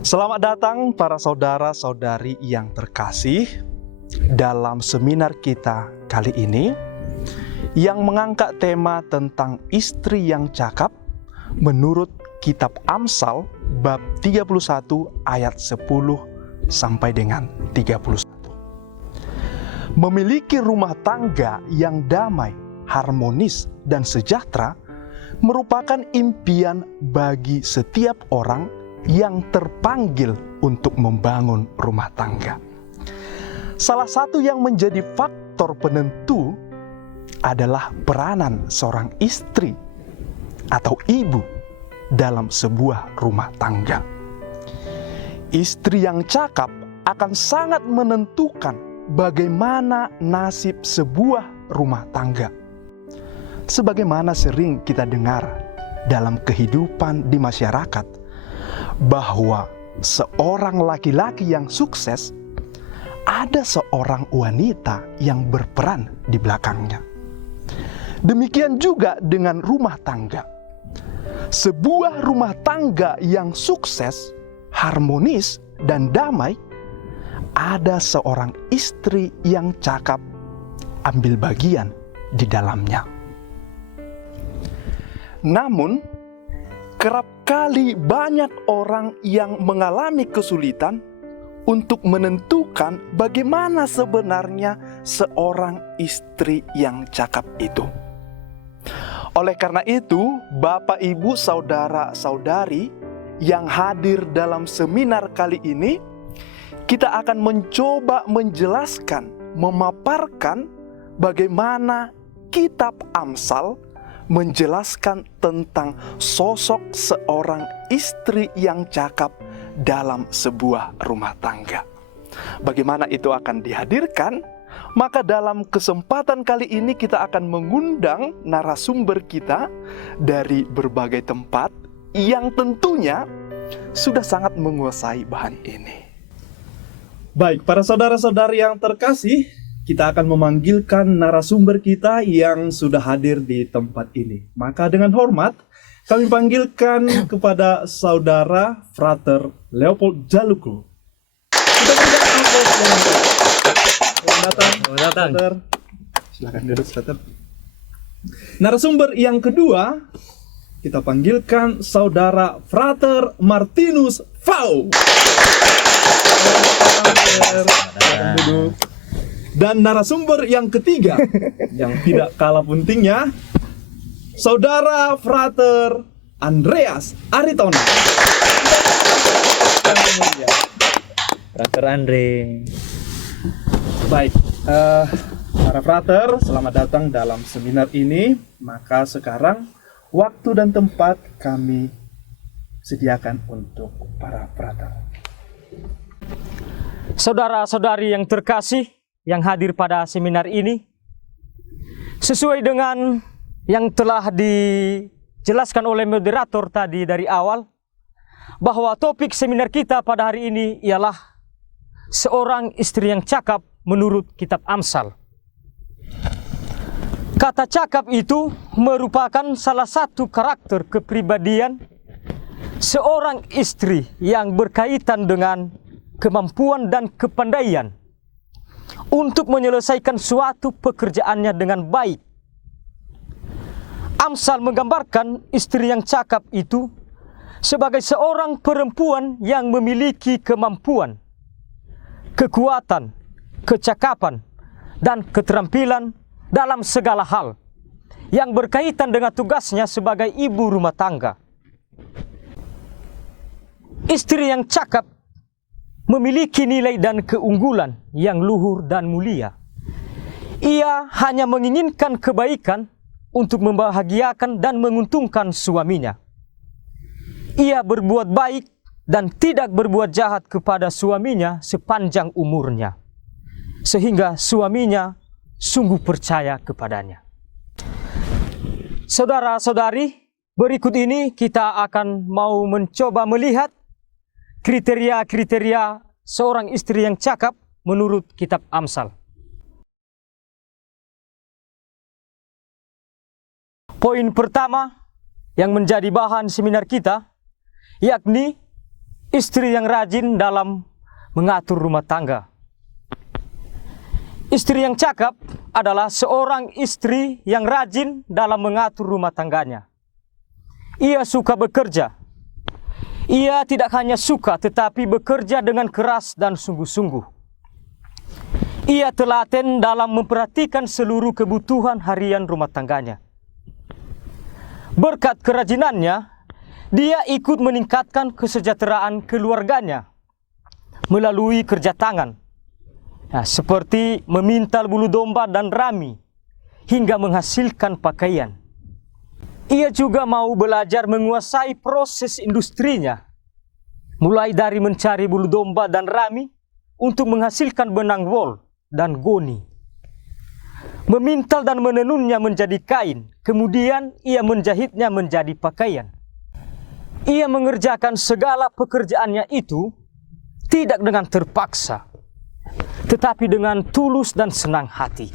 Selamat datang para saudara-saudari yang terkasih dalam seminar kita kali ini yang mengangkat tema tentang istri yang cakap menurut kitab Amsal bab 31 ayat 10 sampai dengan 31. Memiliki rumah tangga yang damai, harmonis, dan sejahtera merupakan impian bagi setiap orang yang terpanggil untuk membangun rumah tangga. Salah satu yang menjadi faktor penentu adalah peranan seorang istri atau ibu dalam sebuah rumah tangga. Istri yang cakap akan sangat menentukan bagaimana nasib sebuah rumah tangga. Sebagaimana sering kita dengar dalam kehidupan di masyarakat, bahwa seorang laki-laki yang sukses, ada seorang wanita yang berperan di belakangnya. Demikian juga dengan rumah tangga. Sebuah rumah tangga yang sukses, harmonis, dan damai, ada seorang istri yang cakap ambil bagian di dalamnya. Namun, kerap kali banyak orang yang mengalami kesulitan untuk menentukan bagaimana sebenarnya seorang istri yang cakap itu. Oleh karena itu, Bapak, Ibu, Saudara-saudari yang hadir dalam seminar kali ini, kita akan mencoba menjelaskan, memaparkan bagaimana kitab Amsal menjelaskan tentang sosok seorang istri yang cakap dalam sebuah rumah tangga. Bagaimana itu akan dihadirkan? Maka dalam kesempatan kali ini kita akan mengundang narasumber kita dari berbagai tempat yang tentunya sudah sangat menguasai bahan ini. Baik, para saudara-saudari yang terkasih, kita akan memanggilkan narasumber kita yang sudah hadir di tempat ini. Maka dengan hormat, kami panggilkan kepada saudara Frater Leopold Jaluku. Selamat datang. Frater. Silakan duduk, Frater. Narasumber yang kedua, kita panggilkan saudara Frater Martinus Fau. Silakan duduk. Dan narasumber yang ketiga, yang tidak kalah pentingnya, saudara Frater Andreas Aritona. Frater Andre. Baik, para Frater, selamat datang dalam seminar ini. Maka sekarang, waktu dan tempat kami sediakan untuk para Frater. Saudara-saudari yang terkasih, yang hadir pada seminar ini, sesuai dengan yang telah dijelaskan oleh moderator tadi dari awal, bahwa topik seminar kita pada hari ini ialah seorang istri yang cakap menurut kitab Amsal. Kata cakap itu merupakan salah satu karakter kepribadian seorang istri yang berkaitan dengan kemampuan dan kepandaian untuk menyelesaikan suatu pekerjaannya dengan baik. Amsal menggambarkan istri yang cakap itu sebagai seorang perempuan yang memiliki kemampuan, kekuatan, kecakapan, dan keterampilan dalam segala hal yang berkaitan dengan tugasnya sebagai ibu rumah tangga. Istri yang cakap memiliki nilai dan keunggulan yang luhur dan mulia. Ia hanya menginginkan kebaikan untuk membahagiakan dan menguntungkan suaminya. Ia berbuat baik dan tidak berbuat jahat kepada suaminya sepanjang umurnya, sehingga suaminya sungguh percaya kepadanya. Saudara-saudari, berikut ini kita akan mau mencoba melihat kriteria-kriteria seorang istri yang cakap menurut kitab Amsal. Poin pertama yang menjadi bahan seminar kita, yakni istri yang rajin dalam mengatur rumah tangga. Istri yang cakap adalah seorang istri yang rajin dalam mengatur rumah tangganya. Ia suka bekerja. Ia tidak hanya suka tetapi bekerja dengan keras dan sungguh-sungguh. Ia telaten dalam memperhatikan seluruh kebutuhan harian rumah tangganya. Berkat kerajinannya, dia ikut meningkatkan kesejahteraan keluarganya melalui kerja tangan. Seperti memintal bulu domba dan rami hingga menghasilkan pakaian. Ia juga mau belajar menguasai proses industrinya, mulai dari mencari bulu domba dan rami untuk menghasilkan benang wol dan goni. Memintal dan menenunnya menjadi kain, kemudian ia menjahitnya menjadi pakaian. Ia mengerjakan segala pekerjaannya itu tidak dengan terpaksa, tetapi dengan tulus dan senang hati.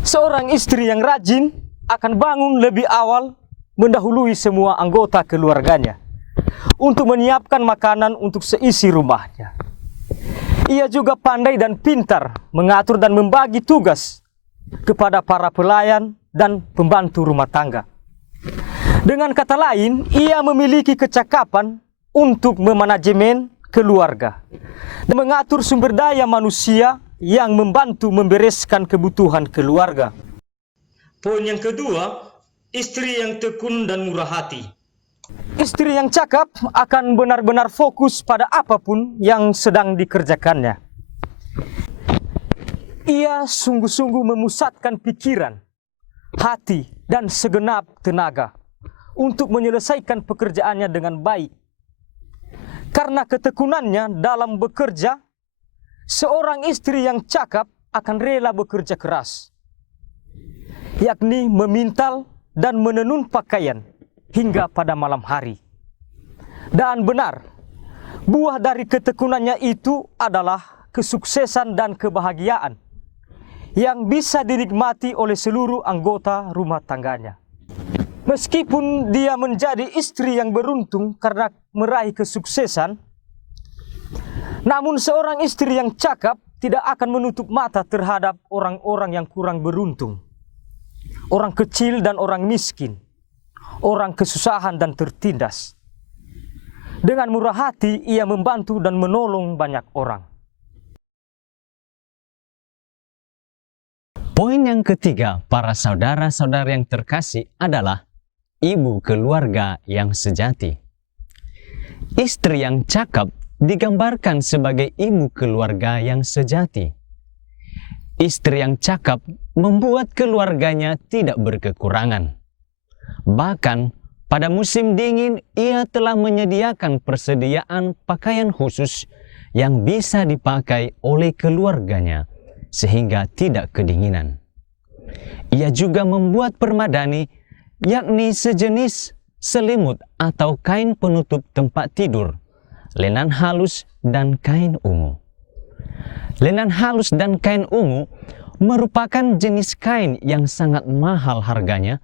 Seorang istri yang rajin akan bangun lebih awal mendahului semua anggota keluarganya untuk menyiapkan makanan untuk seisi rumahnya. Ia juga pandai dan pintar mengatur dan membagi tugas kepada para pelayan dan pembantu rumah tangga. Dengan kata lain, ia memiliki kecakapan untuk memanajemen keluarga dan mengatur sumber daya manusia yang membantu membereskan kebutuhan keluarga. Poin yang kedua, istri yang tekun dan murah hati. Istri yang cakap akan benar-benar fokus pada apapun yang sedang dikerjakannya. Ia sungguh-sungguh memusatkan pikiran, hati, dan segenap tenaga untuk menyelesaikan pekerjaannya dengan baik. Karena ketekunannya dalam bekerja, seorang istri yang cakap akan rela bekerja keras, yakni memintal dan menenun pakaian hingga pada malam hari. Dan benar, buah dari ketekunannya itu adalah kesuksesan dan kebahagiaan yang bisa dinikmati oleh seluruh anggota rumah tangganya. Meskipun dia menjadi istri yang beruntung karena meraih kesuksesan, namun seorang istri yang cakap tidak akan menutup mata terhadap orang-orang yang kurang beruntung, orang kecil dan orang miskin, orang kesusahan dan tertindas. Dengan murah hati, ia membantu dan menolong banyak orang. Poin yang ketiga, para saudara-saudara yang terkasih adalah ibu keluarga yang sejati. Istri yang cakap digambarkan sebagai ibu keluarga yang sejati. Istri yang cakap membuat keluarganya tidak berkekurangan. Bahkan pada musim dingin ia telah menyediakan persediaan pakaian khusus yang bisa dipakai oleh keluarganya sehingga tidak kedinginan. Ia juga membuat permadani, yakni sejenis selimut atau kain penutup tempat tidur, lenan halus dan kain ungu. Lenan halus dan kain ungu merupakan jenis kain yang sangat mahal harganya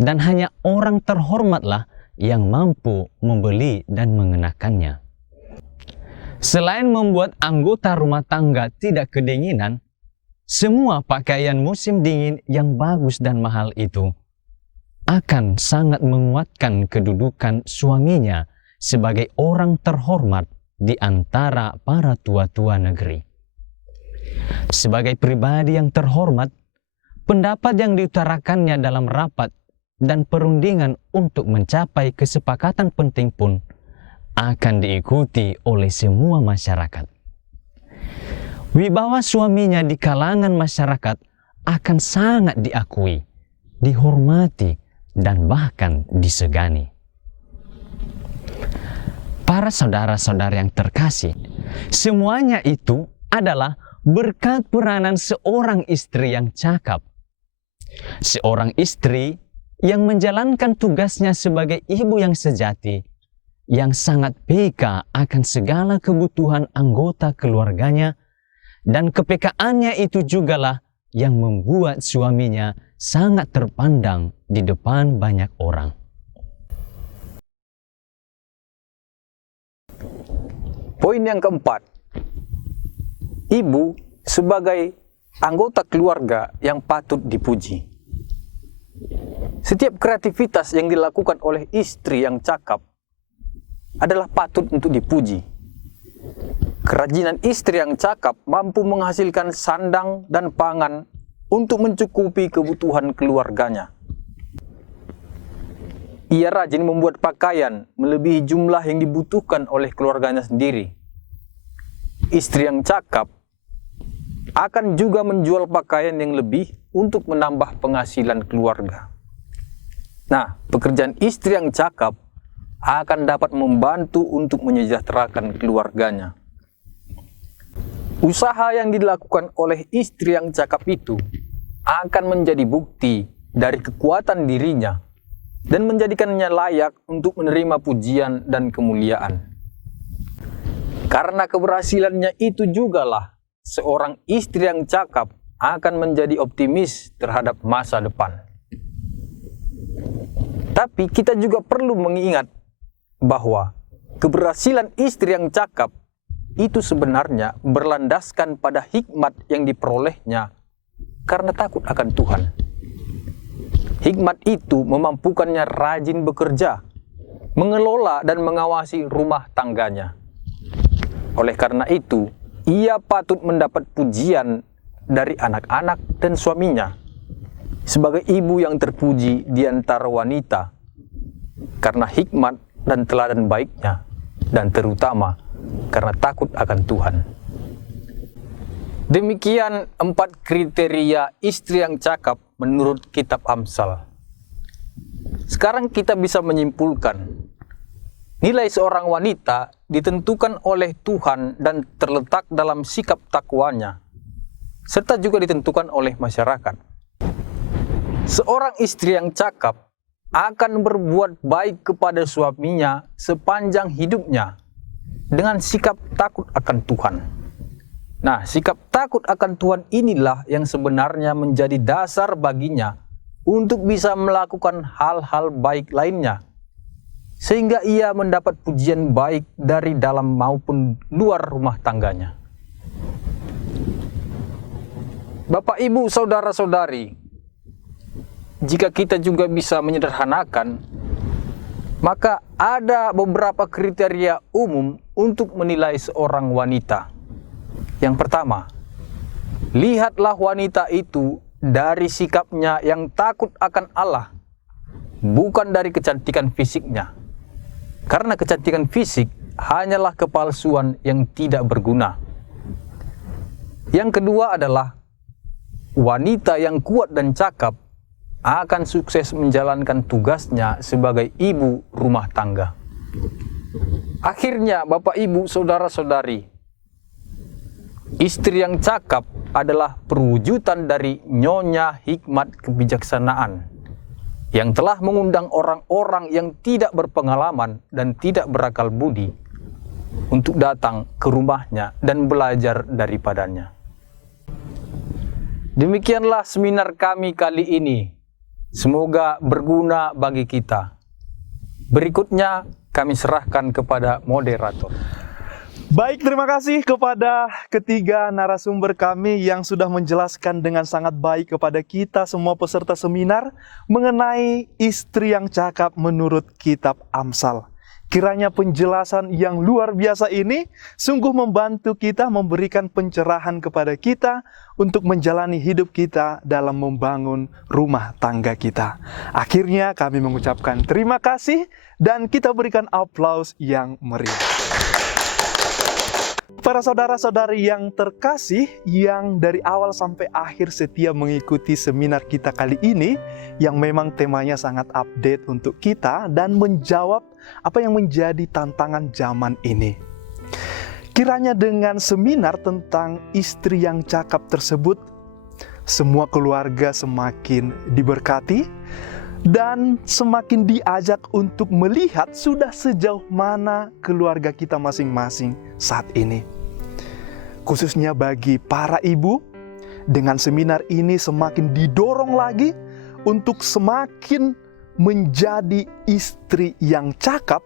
dan hanya orang terhormatlah yang mampu membeli dan mengenakannya. Selain membuat anggota rumah tangga tidak kedinginan, semua pakaian musim dingin yang bagus dan mahal itu akan sangat menguatkan kedudukan suaminya sebagai orang terhormat di antara para tua-tua negeri. Sebagai pribadi yang terhormat, pendapat yang diutarakannya dalam rapat dan perundingan untuk mencapai kesepakatan penting pun akan diikuti oleh semua masyarakat. Wibawa suaminya di kalangan masyarakat akan sangat diakui, dihormati, dan bahkan disegani. Para saudara-saudara yang terkasih, semuanya itu adalah berkat peranan seorang istri yang cakap. Seorang istri yang menjalankan tugasnya sebagai ibu yang sejati, yang sangat peka akan segala kebutuhan anggota keluarganya, dan kepekaannya itu jugalah yang membuat suaminya sangat terpandang di depan banyak orang. Poin yang keempat, ibu sebagai anggota keluarga yang patut dipuji. Setiap kreativitas yang dilakukan oleh istri yang cakap adalah patut untuk dipuji. Kerajinan istri yang cakap mampu menghasilkan sandang dan pangan untuk mencukupi kebutuhan keluarganya. Ia rajin membuat pakaian melebihi jumlah yang dibutuhkan oleh keluarganya sendiri. Istri yang cakap akan juga menjual pakaian yang lebih untuk menambah penghasilan keluarga. Nah, pekerjaan istri yang cakap akan dapat membantu untuk menyejahterakan keluarganya. Usaha yang dilakukan oleh istri yang cakap itu akan menjadi bukti dari kekuatan dirinya dan menjadikannya layak untuk menerima pujian dan kemuliaan. Karena keberhasilannya itu jugalah seorang istri yang cakap akan menjadi optimis terhadap masa depan. Tapi kita juga perlu mengingat bahwa keberhasilan istri yang cakap itu sebenarnya berlandaskan pada hikmat yang diperolehnya karena takut akan Tuhan. Hikmat itu memampukannya rajin bekerja, mengelola dan mengawasi rumah tangganya. Oleh karena itu, ia patut mendapat pujian dari anak-anak dan suaminya sebagai ibu yang terpuji di antara wanita karena hikmat dan teladan baiknya, dan terutama karena takut akan Tuhan. Demikian 4 kriteria istri yang cakap menurut kitab Amsal. Sekarang kita bisa menyimpulkan, nilai seorang wanita ditentukan oleh Tuhan dan terletak dalam sikap takwanya, serta juga ditentukan oleh masyarakat. Seorang istri yang cakap akan berbuat baik kepada suaminya sepanjang hidupnya dengan sikap takut akan Tuhan. Nah, sikap takut akan Tuhan inilah yang sebenarnya menjadi dasar baginya untuk bisa melakukan hal-hal baik lainnya, sehingga ia mendapat pujian baik dari dalam maupun luar rumah tangganya. Bapak, Ibu, saudara-saudari, jika kita juga bisa menyederhanakan, maka ada beberapa kriteria umum untuk menilai seorang wanita. Yang pertama, lihatlah wanita itu dari sikapnya yang takut akan Allah, bukan dari kecantikan fisiknya. Karena kecantikan fisik hanyalah kepalsuan yang tidak berguna. Yang kedua adalah wanita yang kuat dan cakap akan sukses menjalankan tugasnya sebagai ibu rumah tangga. Akhirnya, Bapak, Ibu, saudara-saudari, istri yang cakap adalah perwujudan dari nyonya hikmat kebijaksanaan yang telah mengundang orang-orang yang tidak berpengalaman dan tidak berakal budi untuk datang ke rumahnya dan belajar daripadanya. Demikianlah seminar kami kali ini. Semoga berguna bagi kita. Berikutnya kami serahkan kepada moderator. Baik, terima kasih kepada ketiga narasumber kami yang sudah menjelaskan dengan sangat baik kepada kita semua peserta seminar mengenai istri yang cakap menurut kitab Amsal. Kiranya penjelasan yang luar biasa ini sungguh membantu kita, memberikan pencerahan kepada kita untuk menjalani hidup kita dalam membangun rumah tangga kita. Akhirnya kami mengucapkan terima kasih dan kita berikan aplaus yang meriah. Para saudara-saudari yang terkasih, yang dari awal sampai akhir setia mengikuti seminar kita kali ini, yang memang temanya sangat update untuk kita dan menjawab apa yang menjadi tantangan zaman ini. Kiranya dengan seminar tentang istri yang cakap tersebut, semua keluarga semakin diberkati dan semakin diajak untuk melihat sudah sejauh mana keluarga kita masing-masing saat ini. Khususnya bagi para ibu, dengan seminar ini semakin didorong lagi untuk semakin menjadi istri yang cakap,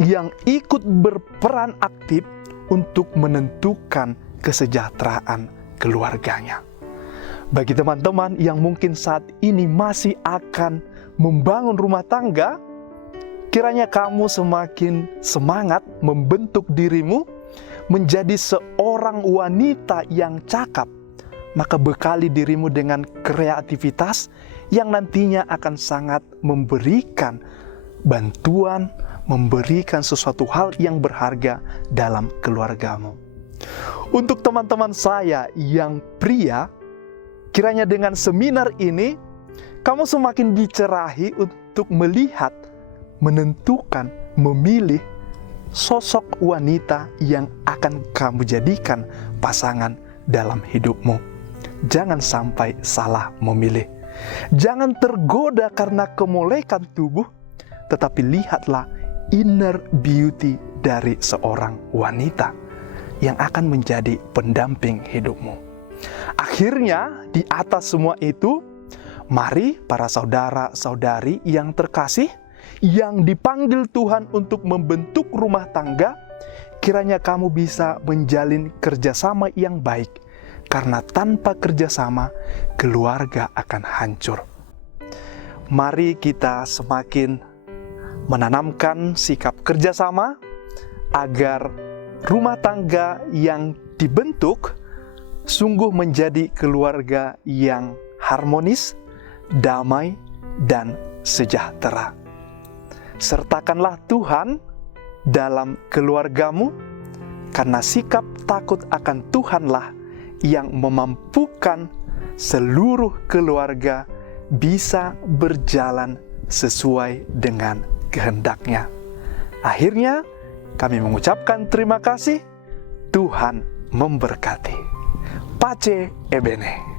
yang ikut berperan aktif untuk menentukan kesejahteraan keluarganya. Bagi teman-teman yang mungkin saat ini masih akan membangun rumah tangga, kiranya kamu semakin semangat membentuk dirimu menjadi seorang wanita yang cakap. Maka bekali dirimu dengan kreativitas yang nantinya akan sangat memberikan bantuan, memberikan sesuatu hal yang berharga dalam keluargamu. Untuk teman-teman saya yang pria, kiranya dengan seminar ini, kamu semakin dicerahi untuk melihat, menentukan, memilih sosok wanita yang akan kamu jadikan pasangan dalam hidupmu. Jangan sampai salah memilih. Jangan tergoda karena kemolekan tubuh, tetapi lihatlah inner beauty dari seorang wanita yang akan menjadi pendamping hidupmu. Akhirnya, di atas semua itu, mari para saudara-saudari yang terkasih, yang dipanggil Tuhan untuk membentuk rumah tangga, kiranya kamu bisa menjalin kerjasama yang baik, karena tanpa kerjasama, keluarga akan hancur. Mari kita semakin menanamkan sikap kerjasama, agar rumah tangga yang dibentuk sungguh menjadi keluarga yang harmonis, damai, dan sejahtera. Sertakanlah Tuhan dalam keluargamu, karena sikap takut akan Tuhanlah yang memampukan seluruh keluarga bisa berjalan sesuai dengan kehendaknya. Akhirnya, kami mengucapkan terima kasih. Tuhan memberkati. Pace Ebene.